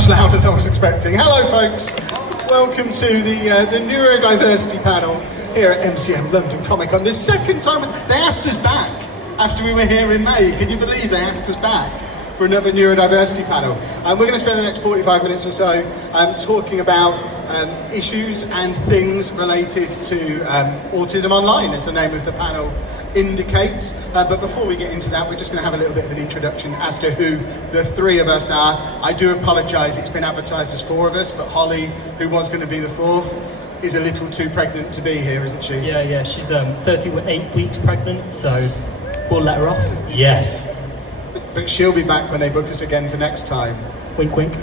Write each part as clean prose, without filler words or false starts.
much louder than I was expecting. Hello, folks. Welcome to the neurodiversity panel here at MCM London Comic Con. The second time they asked us back after we were here in May. Can you believe they asked us back for another neurodiversity panel? We're going to spend the next 45 minutes or so talking about issues and things related to autism online, as the name of the panel indicates. But before we get into that, we're just going to have a little bit of an introduction as to who the three of us are. I do apologise, it's been advertised as four of us, but Holly, who was going to be the fourth, is a little too pregnant to be here, isn't she? Yeah, she's 38 weeks pregnant, so we'll let her off. Yes. But she'll be back when they book us again for next time. Wink, wink.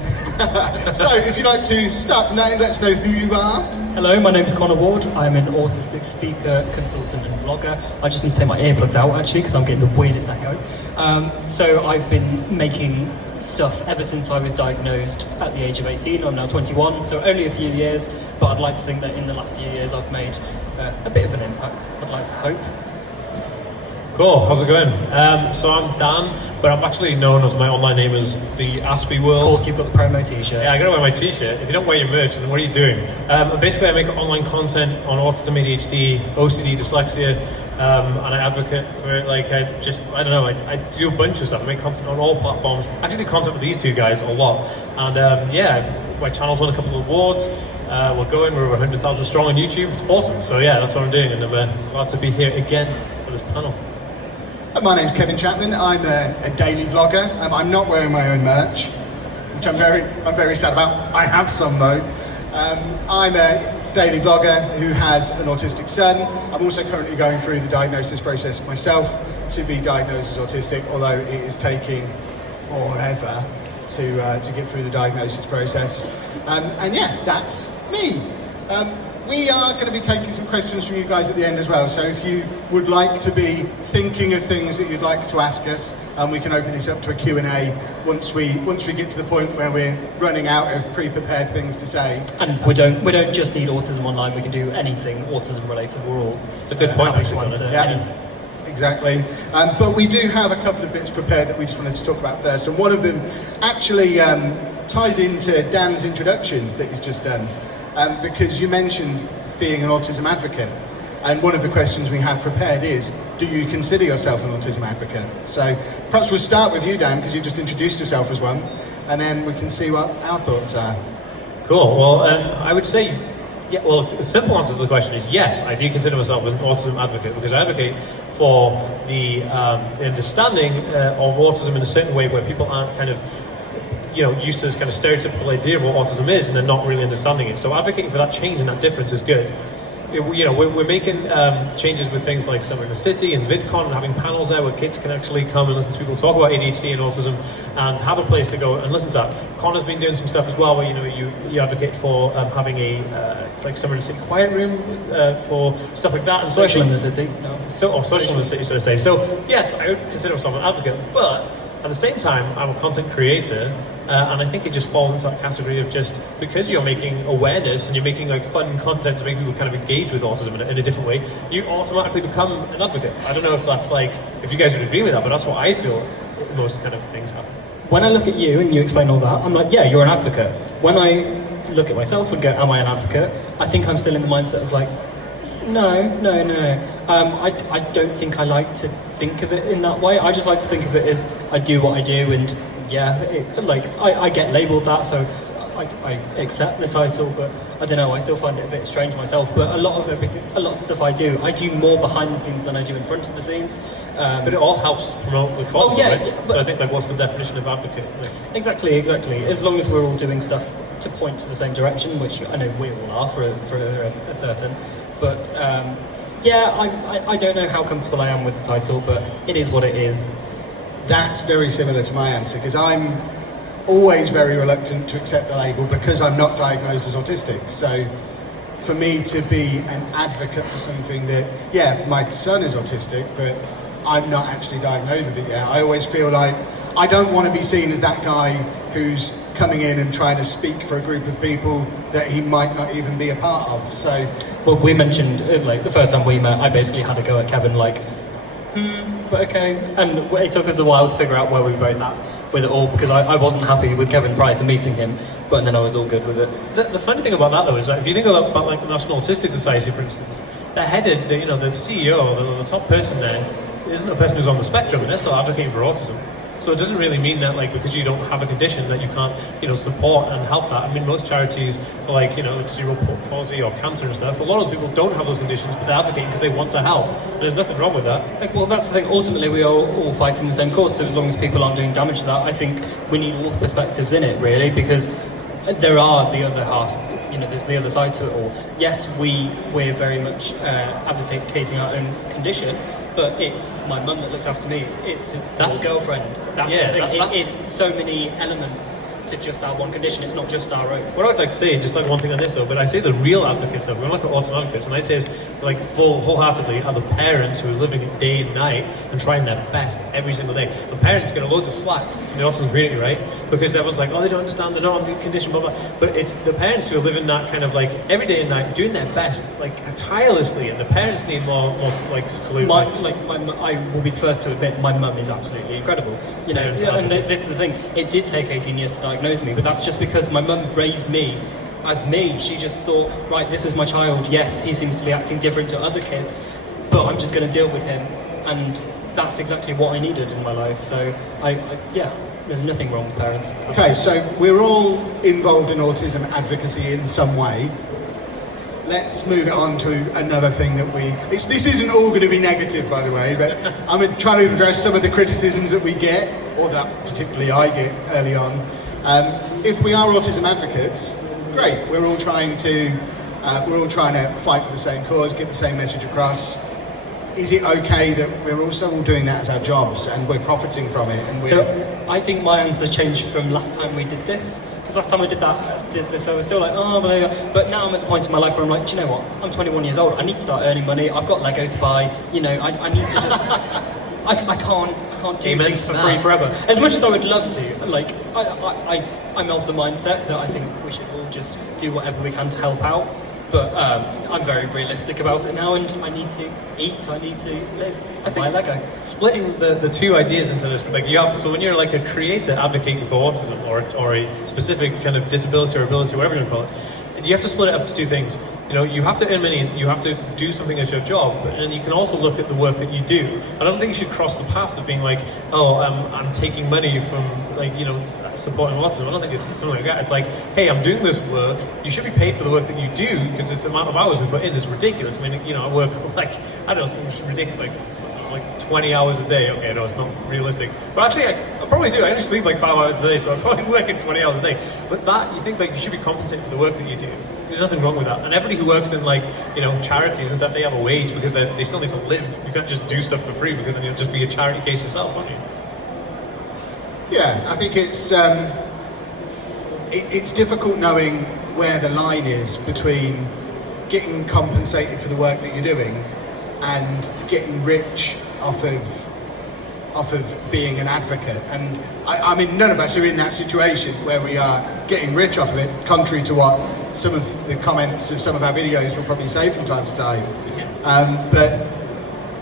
So, if you'd like to start from that and let us know who you are. Hello, my name is Connor Ward. I'm an autistic speaker, consultant and vlogger. I just need to take my earplugs out actually because I'm getting the weirdest echo. So I've been making stuff ever since I was diagnosed at the age of 18. I'm now 21, so only a few years, but I'd like to think that in the last few years I've made a bit of an impact, I'd like to hope. Cool, how's it going? So I'm Dan, but I'm actually known as my online name is TheAspieWorld. Of course, you've got the promo t-shirt. Yeah, I gotta wear my t-shirt. If you don't wear your merch, then what are you doing? Basically, I make online content on autism, ADHD, OCD, dyslexia, and I advocate for it. Like, I do a bunch of stuff. I make content on all platforms. I actually do content with these two guys a lot. And my channel's won a couple of awards. We're over 100,000 strong on YouTube. It's awesome. So yeah, that's what I'm doing, and I'm glad to be here again for this panel. My name's Kevin Chapman. I'm a daily vlogger. I'm not wearing my own merch, which I'm very sad about. I have some though. I'm a daily vlogger who has an autistic son. I'm also currently going through the diagnosis process myself to be diagnosed as autistic, although it is taking forever to get through the diagnosis process. And yeah, that's me. We are going to be taking some questions from you guys at the end as well, so if you would like to be thinking of things that you'd like to ask us, we can open this up to a Q&A once we get to the point where we're running out of pre-prepared things to say. And we don't just need autism online, we can do anything autism related. We're all it's a good point happy to answer anything. Exactly. But we do have a couple of bits prepared that we just wanted to talk about first, and one of them actually ties into Dan's introduction that he's just done. Because you mentioned being an autism advocate, and one of the questions we have prepared is, do you consider yourself an autism advocate? So perhaps we'll start with you, Dan, because you just introduced yourself as one, and then we can see what our thoughts are. Cool. Well, I would say, the simple answer to the question is yes, I do consider myself an autism advocate, because I advocate for the understanding of autism in a certain way where people aren't kind of used to this kind of stereotypical idea of what autism is, and they're not really understanding it. So advocating for that change and that difference is good. We're making changes with things like Summer in the City and VidCon, and having panels there where kids can actually come and listen to people talk about ADHD and autism and have a place to go and listen to that. Connor's been doing some stuff as well where you advocate for having it's like Summer in the City quiet room for stuff like that. And social in the city. Social in the City, should I say. So yes, I would consider myself an advocate, but at the same time, I'm a content creator, and I think it just falls into that category of just because you're making awareness and you're making like fun content to make people kind of engage with autism in a different way, you automatically become an advocate. I don't know if that's if you guys would agree with that, but that's what I feel most kind of things happen. When I look at you and you explain all that, I'm like, yeah, you're an advocate. When I look at myself and go, am I an advocate? I think I'm still in the mindset of like, no. I don't think I like to think of it in that way. I just like to think of it as I do what I do, and I get labelled that, so I accept the title. But I don't know, I still find it a bit strange myself. But a lot of stuff I do more behind the scenes than I do in front of the scenes. But it all helps promote the cause, right? Yeah, so I think what's the definition of advocate? Exactly. As long as we're all doing stuff to point to the same direction, which I know we all are for a certain. But I don't know how comfortable I am with the title, but it is what it is. That's very similar to my answer, because I'm always very reluctant to accept the label because I'm not diagnosed as autistic. So for me to be an advocate for something that, my son is autistic, but I'm not actually diagnosed with it yet, I always feel like I don't want to be seen as that guy who's coming in and trying to speak for a group of people that he might not even be a part of. So, well, we mentioned the first time we met, I basically had a go at Kevin but okay, and it took us a while to figure out where we were both at with it all because I wasn't happy with Kevin prior to meeting him, but then I was all good with it. The funny thing about that though is that if you think about like the National Autistic Society, for instance, they're headed, the CEO, the top person there, isn't a person who's on the spectrum, and they're still advocating for autism. So it doesn't really mean that like because you don't have a condition that you can't support and help that. I mean, most charities for like cerebral palsy or cancer and stuff, a lot of those people don't have those conditions, but they're advocating because they want to help. And there's nothing wrong with that. Well, that's the thing. Ultimately, we are all fighting the same cause. So as long as people aren't doing damage to that, I think we need all the perspectives in it, really, because there are the other halves. There's the other side to it all. Yes, we're very much advocating our own condition. But it's my mum that looks after me. It's that girlfriend. That's the thing. It's so many elements to just our one condition. It's not just our own. What I would like to say, just like one thing on this though, but I say the real advocates of, we're not like autism advocates, and I'd say is like wholeheartedly are the parents who are living it day and night and trying their best every single day. The parents get a load of slack from the autism community, right? Because everyone's like, oh, they don't understand, they're not on the condition, blah blah. But it's the parents who are living that kind of like every day and night, doing their best, like tirelessly, and the parents need more like salute. I will be the first to admit my mum is absolutely incredible. And this is the thing. It did take 18 years to diagnose me, but that's just because my mum raised me as me. She just thought, right, this is my child. Yes, he seems to be acting different to other kids, but I'm just going to deal with him. And that's exactly what I needed in my life. So there's nothing wrong with parents. Okay, so we're all involved in autism advocacy in some way. Let's move it on to another thing that this isn't all going to be negative, by the way, but I'm trying to address some of the criticisms that we get, or that particularly I get early on. If we are autism advocates, great. We're all trying to fight for the same cause, get the same message across. Is it okay that we're also all doing that as our jobs and we're profiting from it? And so I think my answer changed from last time we did this. Because last time I did this, I was still like, oh, blah, blah, blah. But now I'm at the point in my life where I'm like, do you know what? I'm 21 years old. I need to start earning money. I've got Lego to buy. I need to just. I can't do things for free forever. As much as I would love to, like, I'm of the mindset that I think we should all just do whatever we can to help out. But I'm very realistic about it now, and I need to eat, I need to live. I think Lego. Splitting the two ideas into this, like so when you're like a creator advocating for autism or a specific kind of disability or ability, whatever you want to call it, you have to split it up into two things. You have to earn money, and you have to do something as your job, and you can also look at the work that you do. I don't think you should cross the paths of being like, oh, I'm taking money from supporting autism. I don't think it's something like that. It's like, hey, I'm doing this work. You should be paid for the work that you do because it's the amount of hours we put in is ridiculous. I mean, I work like I don't know, it's ridiculous, like 20 hours a day. Okay, no, it's not realistic. But actually, I probably do. I only sleep like 5 hours a day, so I'm probably working 20 hours a day. But that, you think like you should be compensated for the work that you do. There's nothing wrong with that. And everybody who works in charities and stuff, they have a wage because they still need to live. You can't just do stuff for free because then you'll just be a charity case yourself, aren't you? Yeah, I think it's difficult knowing where the line is between getting compensated for the work that you're doing and getting rich off of being an advocate. And I mean, none of us are in that situation where we are getting rich off of it, contrary to what some of the comments of some of our videos will probably say from time to time. But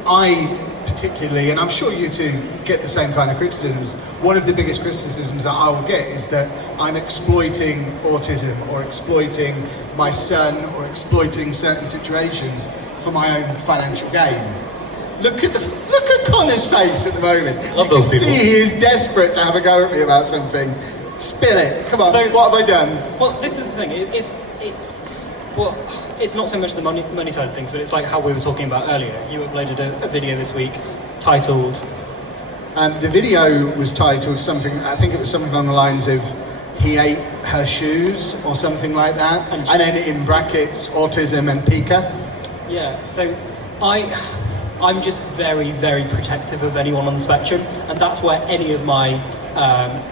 I particularly, and I'm sure you two get the same kind of criticisms, one of the biggest criticisms that I will get is that I'm exploiting autism or exploiting my son or exploiting certain situations for my own financial gain. Look at Connor's face at the moment. Love those people. See, he is desperate to have a go at me about something. Spill it. Come on. So, what have I done? Well, this is the thing. It's not so much the money side of things, but it's like how we were talking about earlier. You uploaded a video this week titled. The video was titled something. I think it was something along the lines of "He ate her shoes" or something like that, and then in brackets autism and Pika. Yeah. So I'm just very, very protective of anyone on the spectrum, and that's where any of my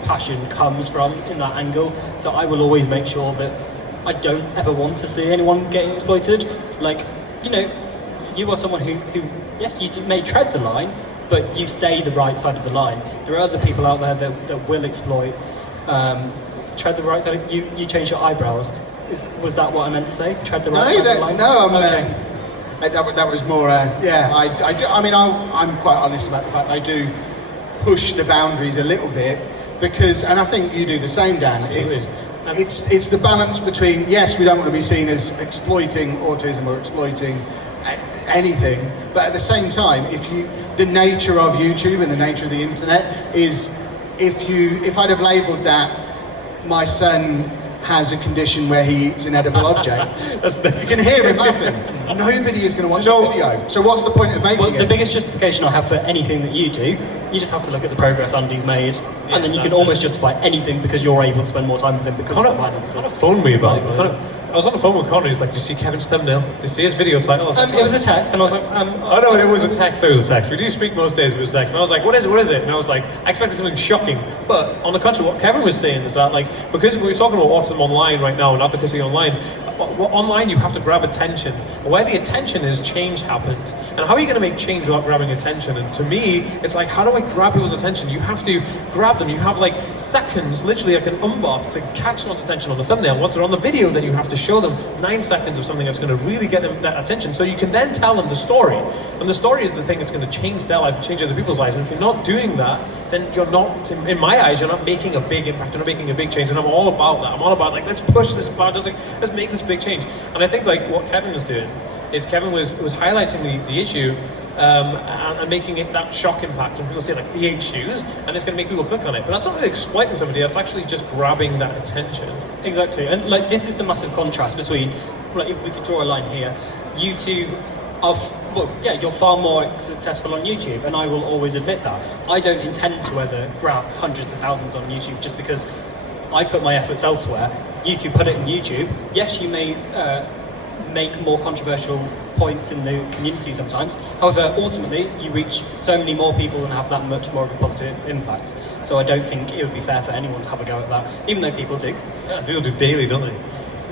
passion comes from in that angle. So I will always make sure that I don't ever want to see anyone getting exploited. Like, you are someone who yes, you may tread the line, but you stay the right side of the line. There are other people out there that will exploit. Tread the right side. You change your eyebrows. Was that what I meant to say? Tread the right side of the line? No, okay. That was more, I mean, I'm quite honest about the fact I do push the boundaries a little bit, because, and I think you do the same, Dan. It's the balance between, yes, we don't want to be seen as exploiting autism or exploiting anything, but at the same time, the nature of YouTube and the nature of the internet is, if I'd have labelled that my son has a condition where he eats inedible objects, you can hear him laughing. Nobody is going to watch the video. So what's the point of making it? The biggest justification I have for anything that you do, you just have to look at the progress Andy's made, and then you can almost justify anything because you're able to spend more time with him because of the finances. Phoned me about it. I was on the phone with Connor. He's like, "Did you see Kevin's thumbnail? Did you see his video title?" I was like, it was a text, and I was like, "Oh no, it was a text. It was a text. We do speak most days, but it was a text." And I was like, "What is it? What is it?" And I was like, "I expected something shocking." But on the contrary, what Kevin was saying is that, like, because we're talking about autism online right now and advocacy online, online you have to grab attention. Where the attention is, change happens. And how are you going to make change without grabbing attention? And to me, it's like, how do I grab people's attention? You have to grab them. You have like seconds, literally like an unbox to catch someone's attention on the thumbnail. Once they're on the video, then you have to show them 9 seconds of something that's going to really get them that attention. So you can then tell them the story. And the story is the thing that's going to change their life, change other people's lives. And if you're not doing that, then you're not, in my eyes, you're not making a big impact, you're not making a big change. And I'm all about that. I'm all about, like, let's push this button, let's make this big change. And I think, like, what Kevin was doing is Kevin was highlighting the issue and making it that shock impact when people say, like, he hates shoes, and it's going to make people click on it. But that's not really exploiting somebody, that's actually just grabbing that attention. Exactly. And, like, this is the massive contrast between, like, if we could draw a line here, you two you're far more successful on YouTube, and I will always admit that. I don't intend to ever grab hundreds of thousands on YouTube just because I put my efforts elsewhere. YouTube put it in YouTube. Yes, you may make more controversial points in the community sometimes. However, ultimately, you reach so many more people and have that much more of a positive impact. So I don't think it would be fair for anyone to have a go at that, even though people do. Yeah, people do daily, don't they?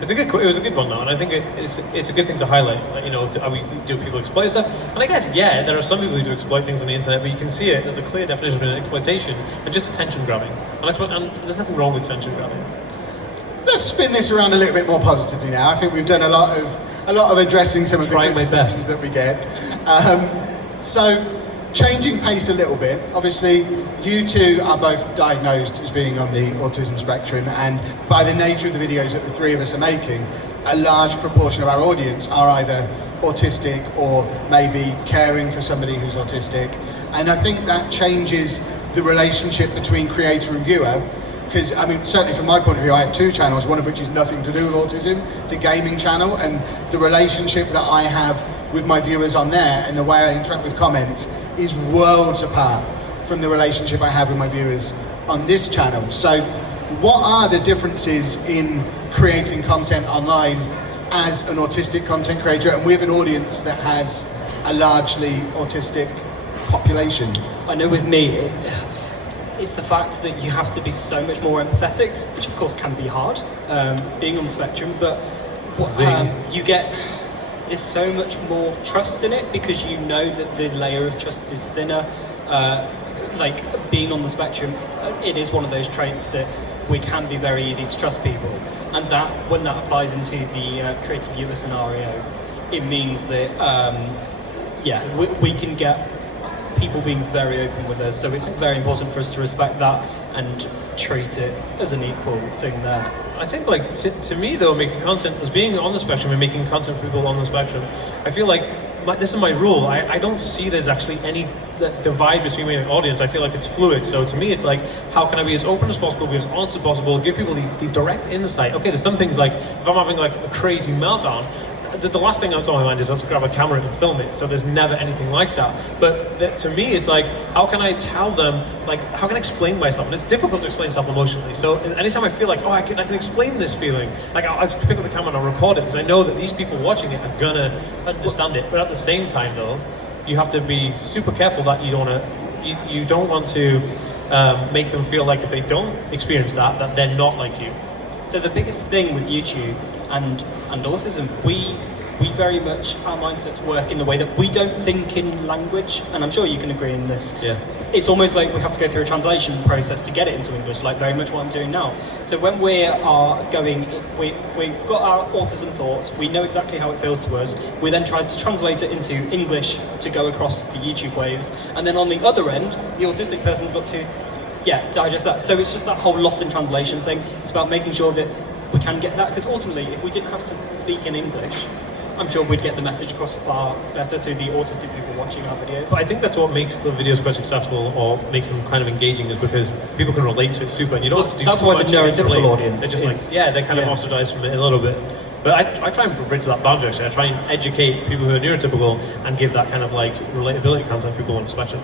It was a good one though, and I think it's a good thing to highlight. Like, you know, do people exploit stuff? And I guess, yeah, there are some people who do exploit things on the internet, but you can see it. There's a clear definition between exploitation and just attention grabbing. And there's nothing wrong with attention grabbing. Let's spin this around a little bit more positively now. I think we've done a lot of addressing some of the criticisms that we get. So, changing pace a little bit. Obviously, you two are both diagnosed as being on the autism spectrum, and by the nature of the videos that the three of us are making, a large proportion of our audience are either autistic or maybe caring for somebody who's autistic. And I think that changes the relationship between creator and viewer. Because, I mean, certainly from my point of view, I have 2 channels, one of which is nothing to do with autism. It's a gaming channel, and the relationship that I have with my viewers on there and the way I interact with comments is worlds apart from the relationship I have with my viewers on this channel. So what are the differences in creating content online as an autistic content creator and with an audience that has a largely autistic population? I know with me, it's the fact that you have to be so much more empathetic, which of course can be hard, being on the spectrum, but you get, there's so much more trust in it because you know that the layer of trust is thinner. Like, being on the spectrum, it is one of those traits that we can be very easy to trust people, and that when that applies into the creative viewer scenario, it means that we can get people being very open with us, so it's very important for us to respect that and treat it as an equal thing there. I think, like, to me though, making content, as being on the spectrum and making content for people on the spectrum, I feel like this is my rule. I don't see there's actually any divide between my audience. I feel like it's fluid. So to me, it's like, how can I be as open as possible, be as honest as possible, give people the direct insight. Okay, there's some things like, if I'm having like a crazy meltdown, the last thing that's on my mind is let's grab a camera and film it. So there's never anything like that. But to me, it's like, how can I tell them, like, how can I explain myself? And it's difficult to explain stuff emotionally. So anytime I feel like, I can explain this feeling, like, I'll just pick up the camera and I'll record it because I know that these people watching it are gonna understand it. But at the same time, though, you have to be super careful that you don't want to make them feel like if they don't experience that they're not like you. So the biggest thing with YouTube and autism, we very much, our mindsets work in the way that we don't think in language, and I'm sure you can agree in this. Yeah. It's almost like we have to go through a translation process to get it into English, like very much what I'm doing now. So when we are going, we've got our autism thoughts, we know exactly how it feels to us, we then try to translate it into English to go across the YouTube waves, and then on the other end, the autistic person's got to digest that. So it's just that whole lost in translation thing. It's about making sure that we can get that, because ultimately, if we didn't have to speak in English, I'm sure we'd get the message across far better to the autistic people watching our videos. But I think that's what makes the videos quite successful, or makes them kind of engaging, is because people can relate to it super, and you don't have to do that's too why much the to neurotypical relate. audience They're just like, they're kind of ostracized from it a little bit. But I try and bridge that boundary, actually. I try and educate people who are neurotypical and give that kind of like relatability content for people on the spectrum.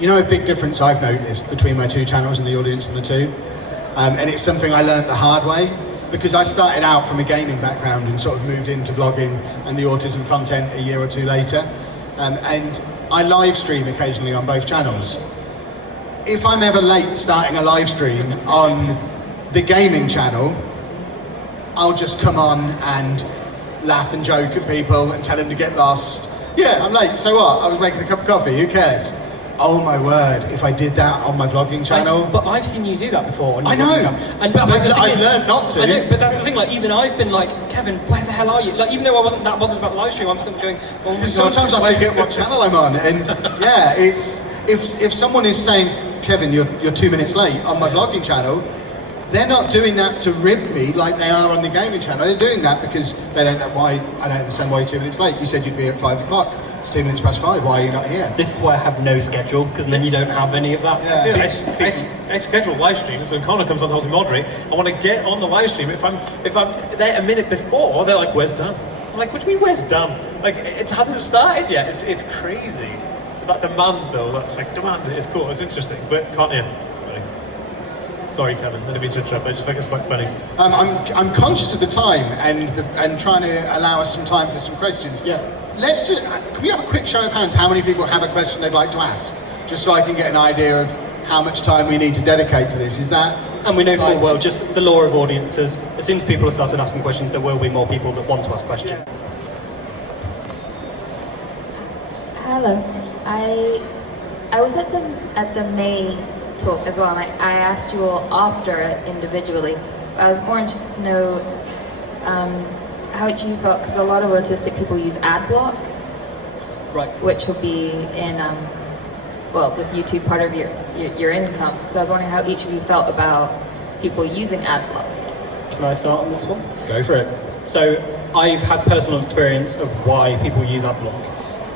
You know, a big difference I've noticed between my two channels and the audience and the two, and it's something I learned the hard way, because I started out from a gaming background and sort of moved into vlogging and the autism content a year or two later, and I live stream occasionally on both channels. If I'm ever late starting a live stream on the gaming channel, I'll just come on and laugh and joke at people and tell them to get lost. Yeah, I'm late, so what? I was making a cup of coffee, who cares? Oh my word, if I did that on my vlogging channel. But I've seen you do that before. I know, but I've learned not to. I know, but that's the thing, like, even I've been like, Kevin, where the hell are you? Like, even though I wasn't that bothered about the live stream, I'm still going, oh my God. Sometimes I forget what channel I'm on, and yeah, it's, if someone is saying, Kevin, you're 2 minutes late on my vlogging channel, they're not doing that to rib me like they are on the gaming channel. They're doing that because they don't know why. I don't understand why you're 2 minutes late. You said you'd be at 5 o'clock. It's 2 minutes past 5. Why are you not here? This is why I have no schedule, because then you don't have any of that. Yeah. Dude, I schedule live streams, and Connor comes on, helps me moderate. I want to get on the live stream. If I'm there a minute before, they're like, "Where's Dan?" I'm like, "What do you mean, where's Dan?" Like, it hasn't started yet. It's crazy. That demand, though, that's like demand. It's cool. It's interesting, but can't you? Sorry, Kevin, I didn't mean to interrupt. I just think it's quite funny. I'm conscious of the time and trying to allow us some time for some questions. Yes. Let's just, can we have a quick show of hands? How many people have a question they'd like to ask? Just so I can get an idea of how much time we need to dedicate to this. Is that? And we know full well, just the law of audiences. As soon as people have started asking questions, there will be more people that want to ask questions. Yeah. Hello. I was at the May talk as well, and I asked you all after it individually. I was more interested to know how each of you felt, because a lot of autistic people use ad block, Right. which will be in with YouTube part of your income. So I was wondering how each of you felt about people using ad block. Can I start on this one? Go for it. So I've had personal experience of why people use adblock.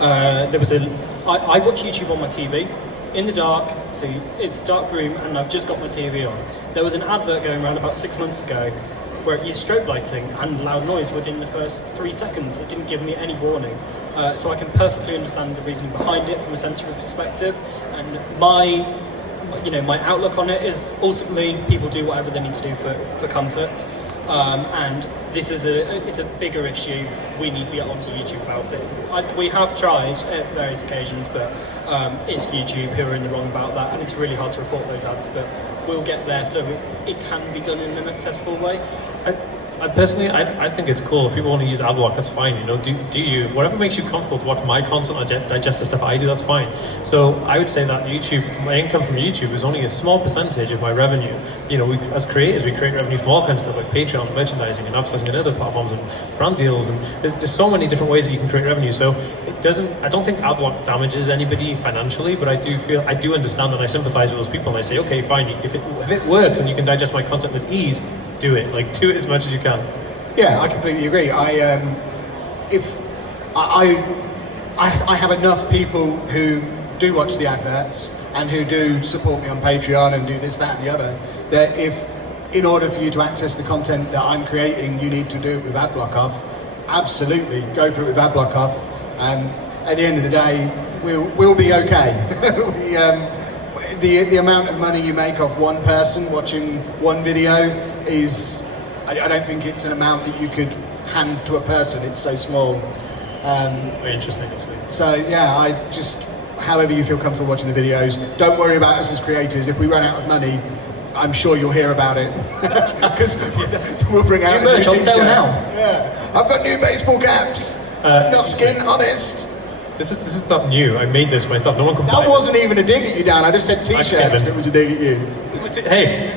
I watch YouTube on my TV in the dark, so it's a dark room and I've just got my TV on. There was an advert going around about 6 months ago where it used strobe lighting and loud noise within the first 3 seconds. It didn't give me any warning. So I can perfectly understand the reasoning behind it from a sensory perspective, and my outlook on it is ultimately people do whatever they need to do for comfort. And this is a bigger issue. We need to get onto YouTube about it. We have tried at various occasions, but it's YouTube who are in the wrong about that, and it's really hard to report those ads, but we'll get there so it can be done in an accessible way. I personally think it's cool. If people want to use adblock, that's fine. You know, do you whatever makes you comfortable to watch my content or digest the stuff I do, that's fine. So I would say that my income from YouTube is only a small percentage of my revenue. You know, as creators, we create revenue from all kinds of stuff like Patreon, and merchandising, and advertising, and other platforms, and brand deals, and there's so many different ways that you can create revenue. So I don't think adblock damages anybody financially, but I do understand and I sympathise with those people, and I say, okay, fine. If it works and you can digest my content with ease, do it. Like, do it as much as you can. Yeah, I completely agree. I have enough people who do watch the adverts and who do support me on Patreon and do this, that, and the other, that if, in order for you to access the content that I'm creating, you need to do it with adblock off, absolutely, go for it with adblock off. At the end of the day, we'll be okay. The amount of money you make off one person watching one video is, I don't think it's an amount that you could hand to a person. It's so small. Very interesting, actually. So yeah, however you feel comfortable watching the videos, don't worry about us as creators. If we run out of money, I'm sure you'll hear about it, because we'll bring out New merch a new on sale t-shirt. now. Yeah, I've got new baseball caps. Not skin, honest. This is not new. I made this myself. No one can buy That it. wasn't even a dig at you, Dan. I'd have said t-shirts if it was a dig at you. Hey,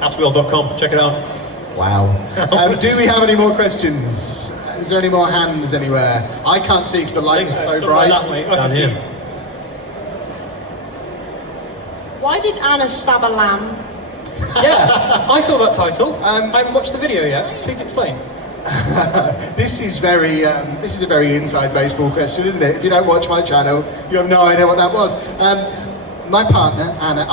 TheAspieWorld.com. Check it out. Wow. Do we have any more questions? Is there any more hands anywhere? I can't see because the lights are so bright. That way. I Down can see. here. Why did Anna stab a lamb? Yeah, I saw that title. I haven't watched the video yet. Please explain. This is a very inside baseball question, isn't it? If you don't watch my channel, you have no idea what that was. My partner, Anna,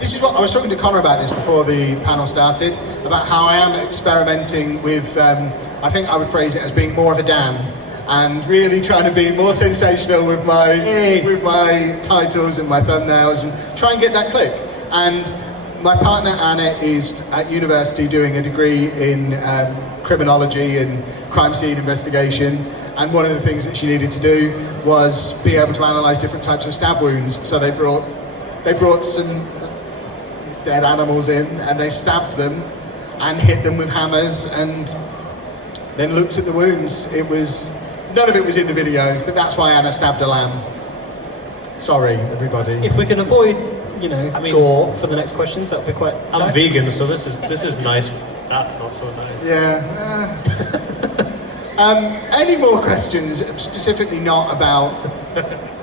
this is what I was talking to Connor about this before the panel started, about how I am experimenting with, I think I would phrase it as being more of a dam, and really trying to be more sensational with my titles and my thumbnails, and try and get that click. And my partner Anna is at university doing a degree in criminology and crime scene investigation, and one of the things that she needed to do was be able to analyse different types of stab wounds. So they brought some dead animals in, and they stabbed them and hit them with hammers, and then looked at the wounds. None of it was in the video, but that's why Anna stabbed a lamb. Sorry, everybody. If we can avoid, gore for the next questions, that would be quite I'm nice. vegan, so this is nice. That's not so nice. Yeah. Any more questions, specifically not about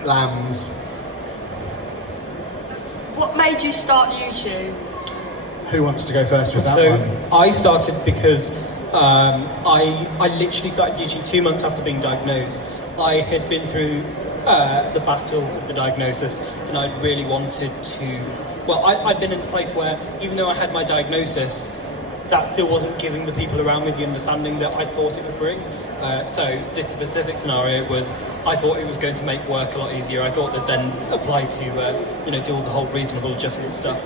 lambs? What made you start YouTube? Who wants to go first with that So one? I started because I literally started YouTube 2 months after being diagnosed. I had been through the battle with the diagnosis, and I'd really wanted to. Well, I'd been in a place where, even though I had my diagnosis, that still wasn't giving the people around me the understanding that I thought it would bring. So this specific scenario was, I thought it was going to make work a lot easier. I thought that then apply to, do all the whole reasonable adjustment stuff.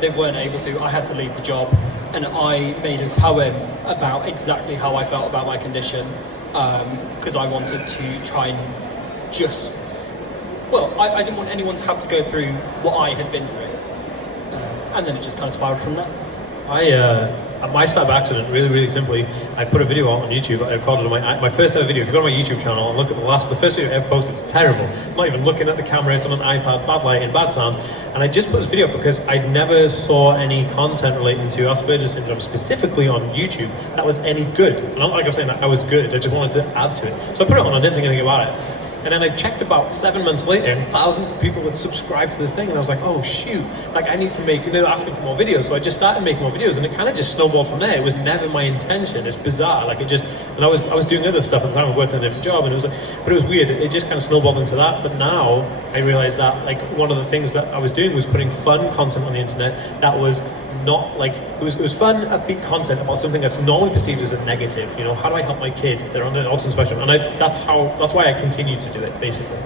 They weren't able to. I had to leave the job, and I made a poem about exactly how I felt about my condition, because I wanted to try and just. Well, I didn't want anyone to have to go through what I had been through, and then it just kind of spiraled from there. My slab accident, really, really simply, I put a video out on YouTube. I recorded my first ever video. If you go to my YouTube channel and look at the first video I ever posted, it's terrible. I'm not even looking at the camera, it's on an iPad, bad lighting, bad sound. And I just put this video up because I never saw any content relating to Asperger's syndrome, specifically on YouTube, that was any good. And not like I was saying that I was good, I just wanted to add to it. So I put it on, I didn't think anything about it. And then I checked about 7 months later, and thousands of people had subscribed to this thing, and I was like, oh shoot, like I need to make, they were asking for more videos, so I just started making more videos, and it kind of just snowballed from there. It was never my intention. It's bizarre, like it just, and I was doing other stuff at the time. I worked in a different job, and it was like, but it was weird. It just kind of snowballed into that. But now I realized that like one of the things that I was doing was putting fun content on the internet that was not like, it was fun, upbeat content about something that's normally perceived as a negative. How do I help my kid? They're on the autism spectrum, and that's why I continue to do it, basically.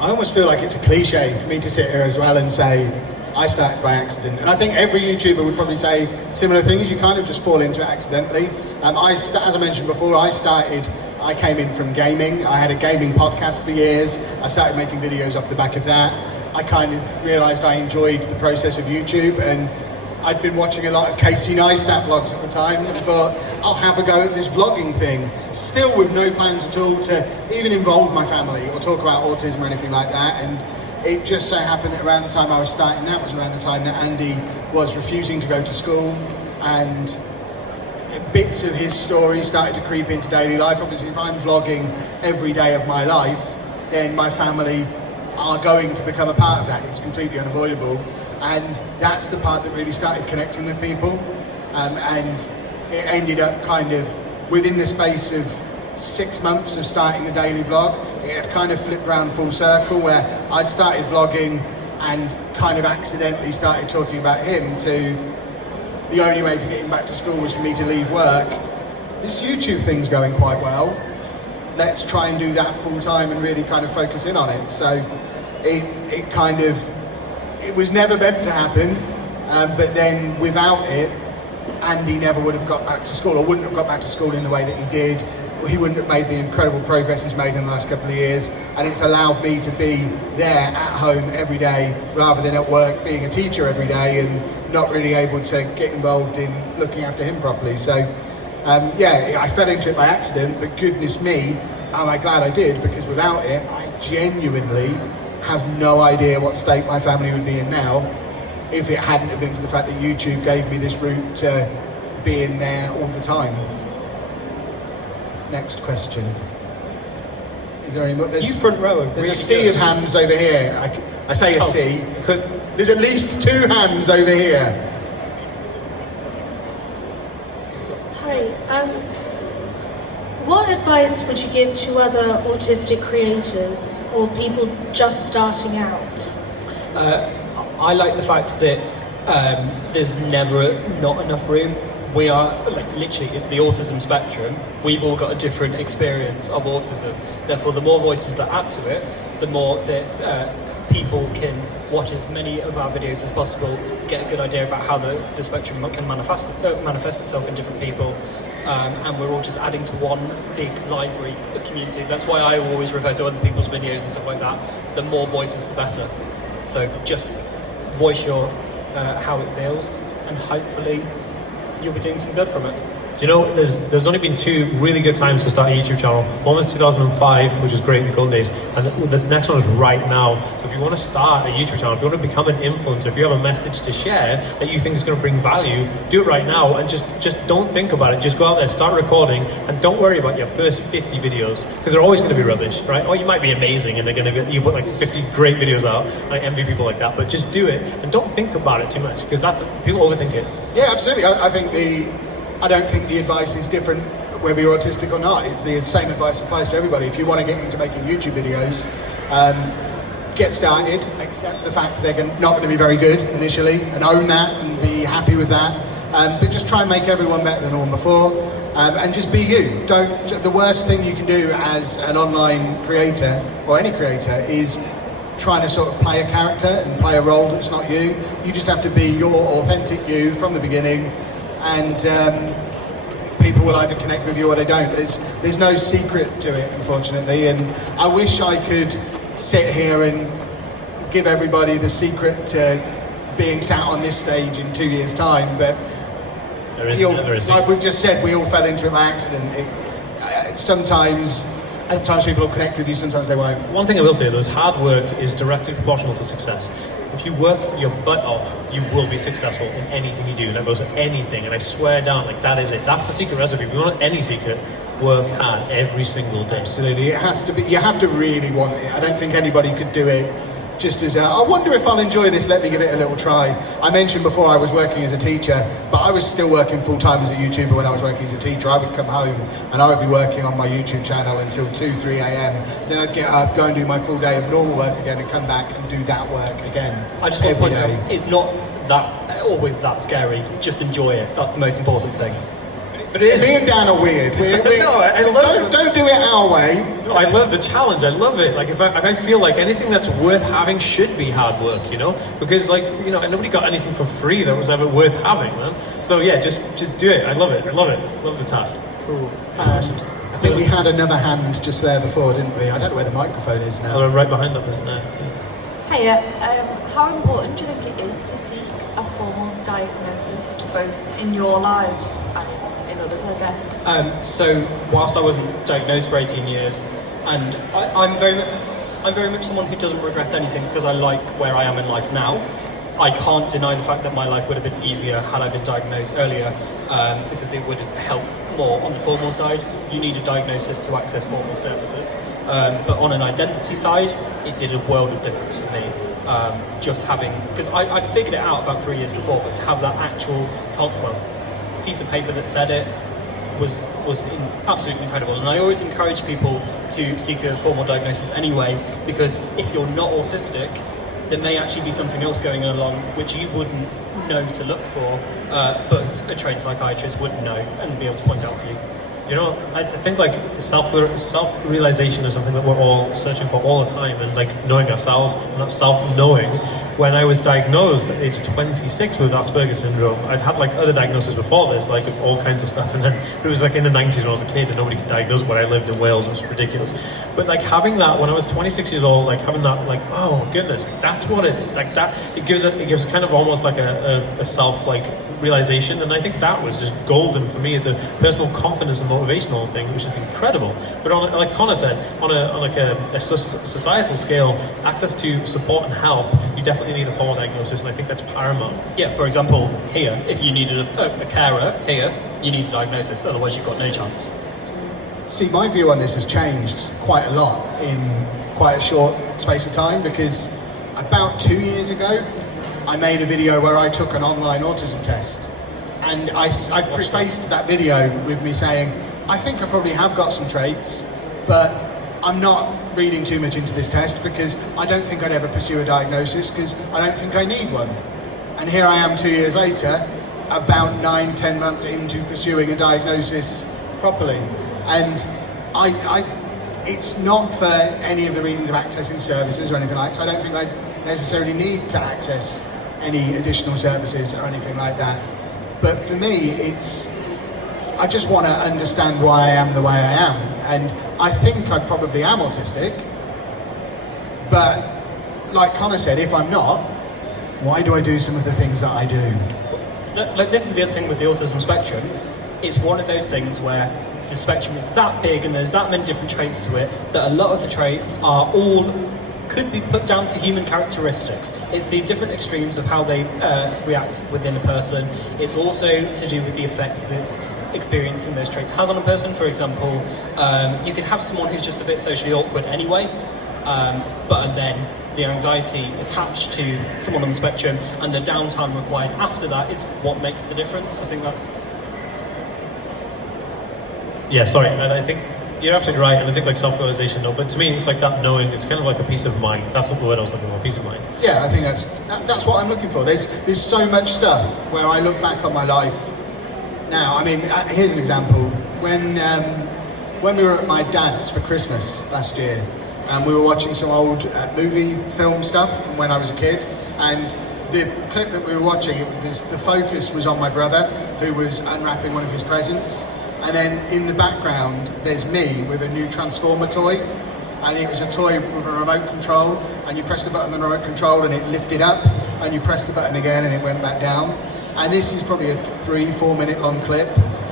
I almost feel like it's a cliche for me to sit here as well and say, I started by accident. And I think every YouTuber would probably say similar things. You kind of just fall into it accidentally. As I mentioned before, I came in from gaming. I had a gaming podcast for years. I started making videos off the back of that. I kind of realised I enjoyed the process of YouTube, and I'd been watching a lot of Casey Neistat vlogs at the time, and thought, I'll have a go at this vlogging thing. Still with no plans at all to even involve my family or talk about autism or anything like that. And it just so happened that around the time I was starting that was around the time that Andy was refusing to go to school, and bits of his story started to creep into daily life. Obviously, if I'm vlogging every day of my life, then my family are going to become a part of that. It's completely unavoidable. And that's the part that really started connecting with people. And it ended up kind of, within the space of 6 months of starting the daily vlog, it had kind of flipped around full circle, where I'd started vlogging and kind of accidentally started talking about him, to the only way to get him back to school was for me to leave work. This YouTube thing's going quite well. Let's try and do that full time and really kind of focus in on it. So it was never meant to happen, but then without it, Andy never would have got back to school, or wouldn't have got back to school in the way that he did. He wouldn't have made the incredible progress he's made in the last couple of years, and it's allowed me to be there at home every day rather than at work being a teacher every day and not really able to get involved in looking after him properly. So I fell into it by accident, but goodness me, am I glad I did, because without it, I genuinely have no idea what state my family would be in now if it hadn't have been for the fact that YouTube gave me this route to being there all the time. Next question. Is there any more? You front row. There's a sea of hands over here. I say a sea because There's at least 2 hands over here. Hi. What advice would you give to other autistic creators or people just starting out? I like the fact that there's never not enough room. We are, like, literally, it's the autism spectrum. We've all got a different experience of autism. Therefore, the more voices that add to it, the more that people can watch as many of our videos as possible, get a good idea about how the spectrum can manifest itself in different people. And we're all just adding to one big library of community. That's why I always refer to other people's videos and stuff like that. The more voices, the better. So just voice your how it feels, and hopefully you'll be doing some good from it. Do you know, there's only been 2 really good times to start a YouTube channel. One was 2005, which was great in the golden days, and the next one is right now. So if you want to start a YouTube channel, if you want to become an influencer, if you have a message to share that you think is going to bring value, do it right now, and just don't think about it. Just go out there, start recording, and don't worry about your first 50 videos, because they're always going to be rubbish, right? Or you might be amazing, and you put like 50 great videos out. I envy people like that, but just do it, and don't think about it too much, because people overthink it. Yeah, absolutely. I don't think the advice is different whether you're autistic or not. It's the same advice applies to everybody. If you want to get into making YouTube videos, get started, accept the fact they're not going to be very good initially, and own that and be happy with that. But just try and make everyone better than the one before, and just be you. The worst thing you can do as an online creator, or any creator, is trying to sort of play a character and play a role that's not you. You just have to be your authentic you from the beginning, and people will either connect with you or they don't. There's no secret to it, unfortunately, and I wish I could sit here and give everybody the secret to being sat on this stage in 2 years' time, but like we've just said, we all fell into it by accident. Sometimes people will connect with you, sometimes they won't. One thing I will say though is hard work is directly proportional to success. If you work your butt off, you will be successful in anything you do. That goes for anything, and I swear down, like, that is it. That's the secret recipe. If you want any secret, work hard every single day. Absolutely, it has to be. You have to really want it. I don't think anybody could do it just as I wonder if I'll enjoy this, let me give it a little try. I mentioned before I was working as a teacher, but I was still working full-time as a YouTuber when I was working as a teacher. I would come home and I would be working on my YouTube channel until 2, 3 a.m. Then I'd get up, go and do my full day of normal work again, and come back and do that work again. I just want to point out, it's not always that scary. Just enjoy it. That's the most important thing. But it is. Me and Dan are weird. No, I love don't do it our way. No, I love the challenge. I love it. Like if I feel like anything that's worth having should be hard work, you know, because like nobody got anything for free that was ever worth having, man. So yeah, just do it. I love it. Love the task. Cool. I think we had another hand just there before, didn't we? I don't know where the microphone is now. Oh, right behind that person there. Hiya, how important do you think it is to seek a formal diagnosis, both in your lives and in others, I guess? So, whilst I wasn't diagnosed for 18 years, and I'm very much someone who doesn't regret anything because I like where I am in life now. I can't deny the fact that my life would have been easier had I been diagnosed earlier, because it would have helped more on the formal side. You need a diagnosis to access formal services, but on an identity side, it did a world of difference for me. Just having, because I'd figured it out about 3 years before, but to have that actual piece of paper that said it was absolutely incredible. And I always encourage people to seek a formal diagnosis anyway, because if you're not autistic, there may actually be something else going along which you wouldn't know to look for, but a trained psychiatrist would know and be able to point out for you. You know, I think like self-realization is something that we're all searching for all the time, and like knowing ourselves, and that self-knowing. When I was diagnosed at age 26 with Asperger's syndrome, I'd had like other diagnoses before this, like of all kinds of stuff, and then it was like in the 90s when I was a kid and nobody could diagnose it when I lived in Wales. It was ridiculous. But like having that when I was 26 years old, like having that, like, oh goodness, that's what it, like that, it gives kind of almost like a self like realization, and I think that was just golden for me. It's a personal confidence and motivational thing, which is incredible. But on, like Connor said, on a societal scale, access to support and help, you definitely need a formal diagnosis, and I think that's paramount. Yeah, for example, here, if you needed a carer here, you need a diagnosis, otherwise you've got no chance. See, my view on this has changed quite a lot in quite a short space of time, because about 2 years ago, I made a video where I took an online autism test, and I prefaced that video with me saying, I think I probably have got some traits, but I'm not reading too much into this test because I don't think I'd ever pursue a diagnosis because I don't think I need one. And here I am 2 years later, about 9-10 months into pursuing a diagnosis properly. And it's not for any of the reasons of accessing services or anything like that. So I don't think I necessarily need to access any additional services or anything like that. But for me, I just want to understand why I am the way I am. And I think I probably am autistic, but like Connor said, if I'm not, why do I do some of the things that I do? Like, this is the other thing with the autism spectrum. It's one of those things where the spectrum is that big and there's that many different traits to it that a lot of the traits could be put down to human characteristics. It's the different extremes of how they react within a person. It's also to do with the effect that experiencing those traits has on a person. For example, you could have someone who's just a bit socially awkward anyway, but then the anxiety attached to someone on the spectrum and the downtime required after that is what makes the difference. I think that's... Yeah, sorry, and I think you're absolutely right, and I think like self-realization, no, but to me it's like that knowing, it's kind of like a peace of mind. That's the word I was looking for, peace of mind. Yeah, I think that's what I'm looking for. There's so much stuff where I look back on my life now. I mean, here's an example. When we were at my dad's for Christmas last year, and we were watching some old movie film stuff from when I was a kid, and the clip that we were watching, the focus was on my brother who was unwrapping one of his presents, and then in the background there's me with a new Transformer toy, and it was a toy with a remote control, and you pressed the button on the remote control and it lifted up, and you pressed the button again and it went back down. And this is probably a 3-4 minute long clip,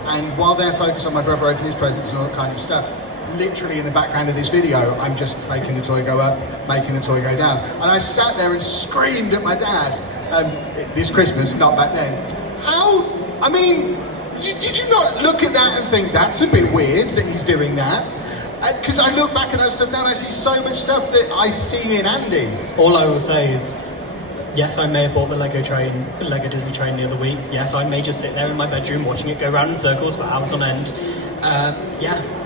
and while they're focused on my brother opening his presents and all that kind of stuff, literally in the background of this video, I'm just making the toy go up, making the toy go down. And I sat there and screamed at my dad this Christmas, not back then. How? I mean, did you not look at that and think, that's a bit weird that he's doing that? Because I look back at that stuff now and I see so much stuff that I see in Andy. All I will say is, yes, I may have bought the Lego Disney train the other week. Yes, I may just sit there in my bedroom watching it go round in circles for hours on end.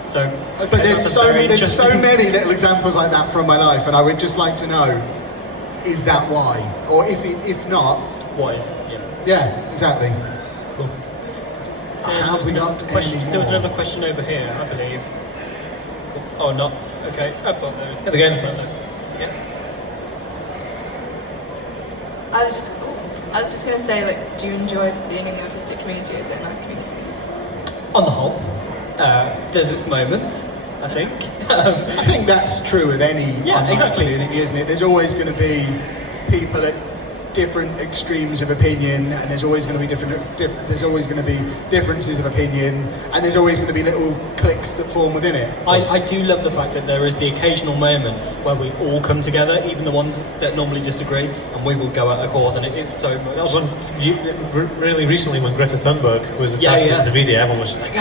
So, okay, but there's so many little examples like that from my life, and I would just like to know, is that why? Or if not, what is? Yeah, exactly. Cool. Have we got any more? There was another question over here, I believe. Oh, not okay. Oh, well, there is. Again, yeah. I was just going to say, like, do you enjoy being in the autistic community? Is it a nice community? On the whole, there's its moments, I think. I think that's true of any online community, isn't it? There's always going to be people at different extremes of opinion, and there's always going to be there's always going to be differences of opinion, and there's always going to be little cliques that form within it. I do love the fact that there is the occasional moment where we all come together, even the ones that normally disagree, and we will go at a cause, and it's so much. That was really recently when Greta Thunberg was attacked in the media. Everyone was just like,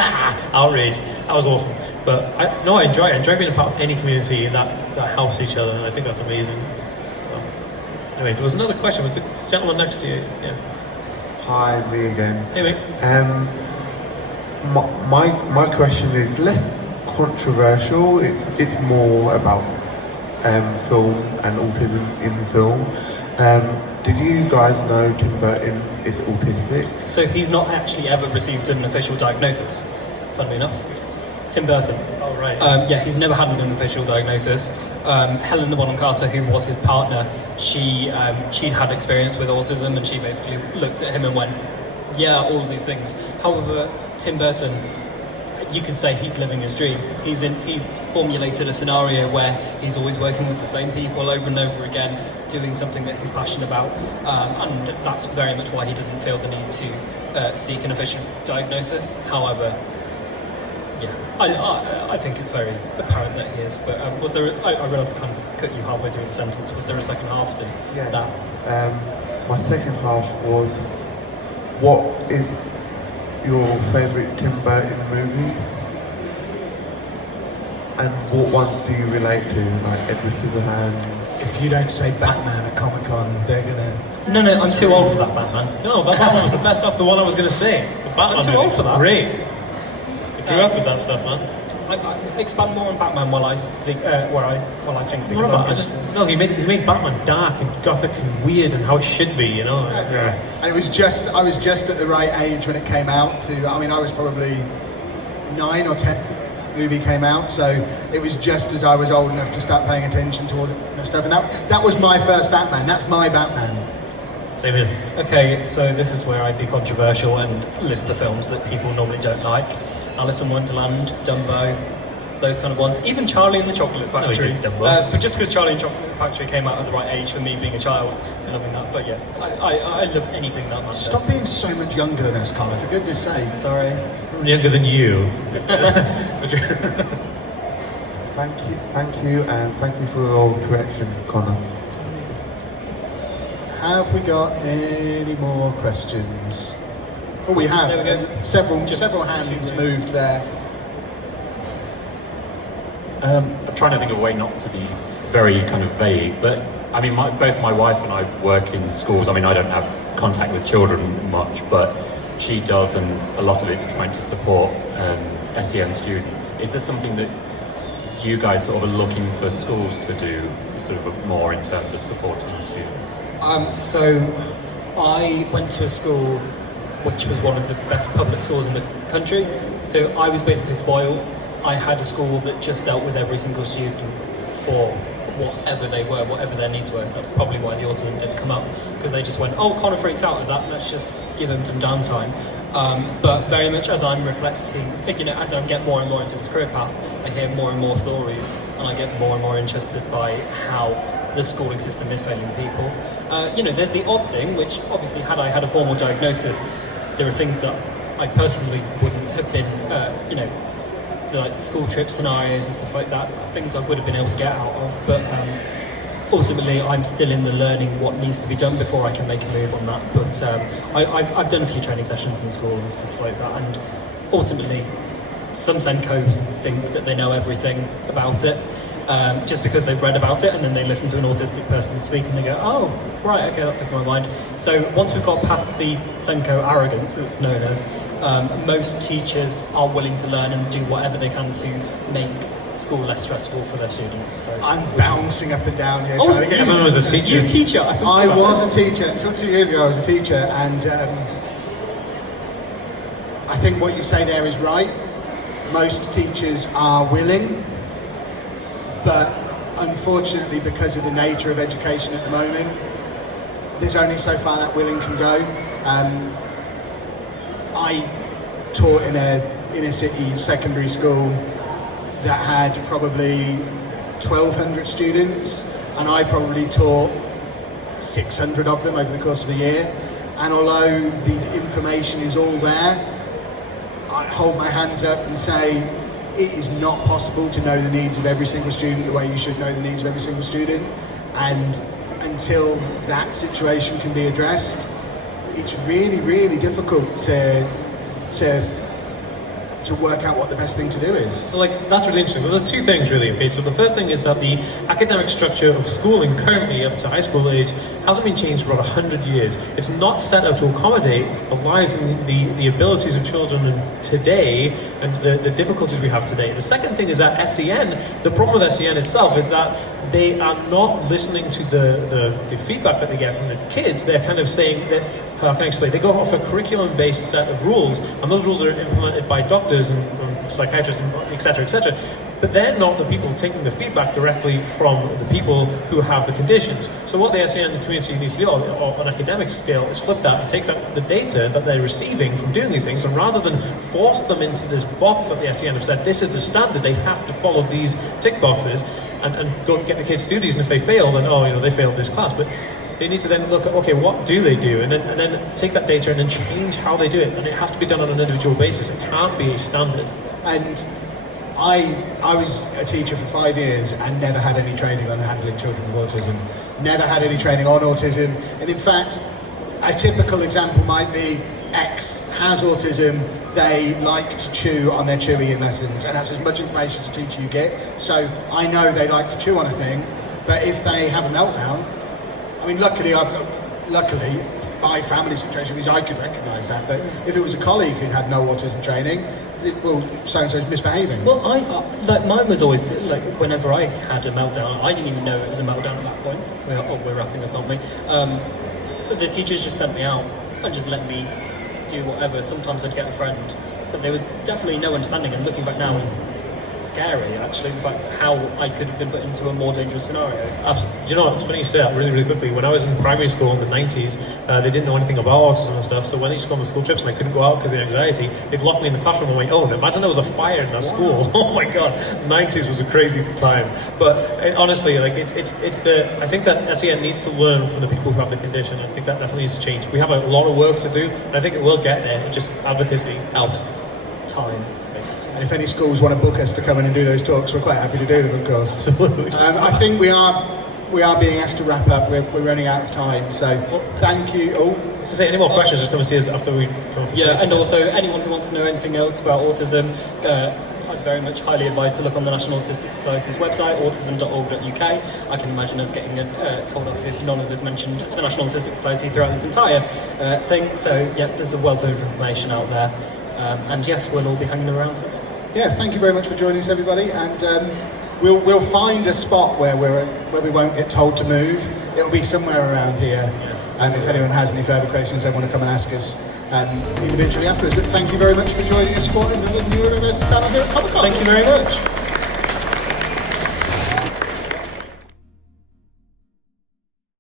outraged. That was awesome. But I enjoy being a part of any community that helps each other, and I think that's amazing. Anyway, there was another question. Was the gentleman next to you? Yeah. Hi, me again. Hey, mate. My question is less controversial. It's more about film and autism in film. Did you guys know Tim Burton is autistic? So he's not actually ever received an official diagnosis, funnily enough. Tim Burton. Oh, right. He's never had an official diagnosis. Helen Bonham Carter, who was his partner, she'd had experience with autism, and she basically looked at him and went, yeah, all of these things. However, Tim Burton, you could say he's living his dream. He's formulated a scenario where he's always working with the same people over and over again, doing something that he's passionate about, and that's very much why he doesn't feel the need to seek an official diagnosis. However, I think it's very apparent that he is, but was there, I realised I kind of cut you halfway through the sentence, was there a second half to that? My second half was, what is your favourite Tim Burton movies? And what ones do you relate to? Like Edward Scissorhands? If you don't say Batman at Comic Con, they're gonna. No, I'm too old for that Batman. No, that Batman was the best. That's the one I was going to say. The Batman I'm too old for that. Great. I grew up with that stuff, man. I expand more on Batman while I think, because He made Batman dark and gothic and weird and how it should be, you know. Yeah. And I was just at the right age when it came out. I was probably 9 or 10. Movie came out, so it was just as I was old enough to start paying attention to all the stuff, and that was my first Batman. That's my Batman. Same here. Okay, so this is where I'd be controversial and list the films that people normally don't like. Alice in Wonderland, Dumbo, those kind of ones. Even Charlie and the Chocolate Factory. But just because Charlie and the Chocolate Factory came out at the right age for me being a child, and loving that. But yeah, I love anything that much. Stop being so much younger than us, Connor, for goodness sake. Sorry. Younger than you. Thank you, and thank you for your correction, Connor. Have we got any more questions? Oh, we have. There we go. Several hands moved there. I'm trying to think of a way not to be very kind of vague, but I mean, both my wife and I work in schools. I mean, I don't have contact with children much, but she does, and a lot of it is trying to support SEN students. Is there something that you guys sort of are looking for schools to do, sort of more in terms of supporting students? So I went to a school which was one of the best public schools in the country. So I was basically spoiled. I had a school that just dealt with every single student for whatever they were, whatever their needs were. That's probably why the autism didn't come up, because they just went, oh, Connor freaks out at that, let's just give him some downtime. But very much as I'm reflecting, as I get more and more into this career path, I hear more and more stories, and I get more and more interested by how the schooling system is failing people. There's the odd thing, which obviously had I had a formal diagnosis, there are things that I personally wouldn't have been, like school trip scenarios and stuff like that, things I would have been able to get out of, but ultimately I'm still in the learning what needs to be done before I can make a move on that. But I've done a few training sessions in school and stuff like that, and ultimately some Senkos think that they know everything about it, just because they've read about it, and then they listen to an autistic person speak and they go, oh, right, okay, that's up my mind. So once we've got past the Senko arrogance, as it's known as, most teachers are willing to learn and do whatever they can to make school less stressful for their students. So I'm bouncing up and down here trying to get everyone was a teacher. You're a teacher. I was a teacher until 2 years ago. I was a teacher, and I think what you say there is right. Most teachers are willing, but unfortunately, because of the nature of education at the moment, there's only so far that willing can go. I taught in a inner city secondary school that had probably 1,200 students, and I probably taught 600 of them over the course of a year. And although the information is all there, I hold my hands up and say it is not possible to know the needs of every single student the way you should know the needs of every single student. And until that situation can be addressed, it's really, really difficult to work out what the best thing to do is. So that's really interesting. Well, there's two things really, okay? So the first thing is that the academic structure of schooling currently up to high school age hasn't been changed for about 100 years. It's not set up to accommodate the lives and the abilities of children today and the difficulties we have today. The second thing is that SEN, the problem with SEN itself is that they are not listening to the feedback that they get from the kids. They're kind of saying that, how can I explain? They go off a curriculum-based set of rules, and those rules are implemented by doctors and psychiatrists and et cetera, but they're not the people taking the feedback directly from the people who have the conditions. So what the SEN community needs to do on an academic scale is flip that and take the data that they're receiving from doing these things, and rather than force them into this box that the SEN have said, this is the standard, they have to follow these tick boxes, and go get the kids to do these, and if they fail, then they failed this class. But they need to then look at, okay, what do they do? And then take that data and then change how they do it. And it has to be done on an individual basis. It can't be a standard. And I was a teacher for 5 years and never had any training on handling children with autism. Never had any training on autism. And in fact, a typical example might be X has autism, they like to chew on their chewing lessons, and that's as much information as a teacher you get. So I know they like to chew on a thing, but if they have a meltdown, I mean, luckily my family situation is I could recognise that, but if it was a colleague who had no autism training, well, so-and-so's misbehaving. Well, like mine was always like whenever I had a meltdown, I didn't even know it was a meltdown at that point. We're wrapping up, aren't we? The teachers just sent me out and just let me do whatever. Sometimes I'd get a friend, but there was definitely no understanding. And looking back now, it's scary actually. In fact, how I could have been put into a more dangerous scenario. Absolutely. Do you know what? It's funny you say that really, really quickly. When I was in primary school in the 90s, they didn't know anything about autism and stuff. So when they used to go on the school trips and I couldn't go out because of the anxiety, they'd lock me in the classroom on my own. Imagine there was a fire in that school. Oh my God, 90s was a crazy time. But honestly, like I think that SEN needs to learn from the people who have the condition. I think that definitely needs to change. We have a lot of work to do, and I think it will get there. It just advocacy helps. Time. And if any schools want to book us to come in and do those talks, we're quite happy to do them, of course. Absolutely. I think we are being asked to wrap up. We're running out of time, so thank you. To say any more questions, just come and see us after we come off the stage. And also anyone who wants to know anything else about autism, I'd very much highly advise to look on the National Autistic Society's website, autism.org.uk. I can imagine us getting told off if none of us mentioned the National Autistic Society throughout this entire thing. So yeah, there's a wealth of information out there. And yes, we'll all be hanging around for it. Yeah, thank you very much for joining us, everybody. And we'll find a spot where we won't get told to move. It'll be somewhere around here. And if anyone has any further questions, they want to come and ask us individually afterwards. But thank you very much for joining us for the New University panel here at Comic Con. Thank you very much.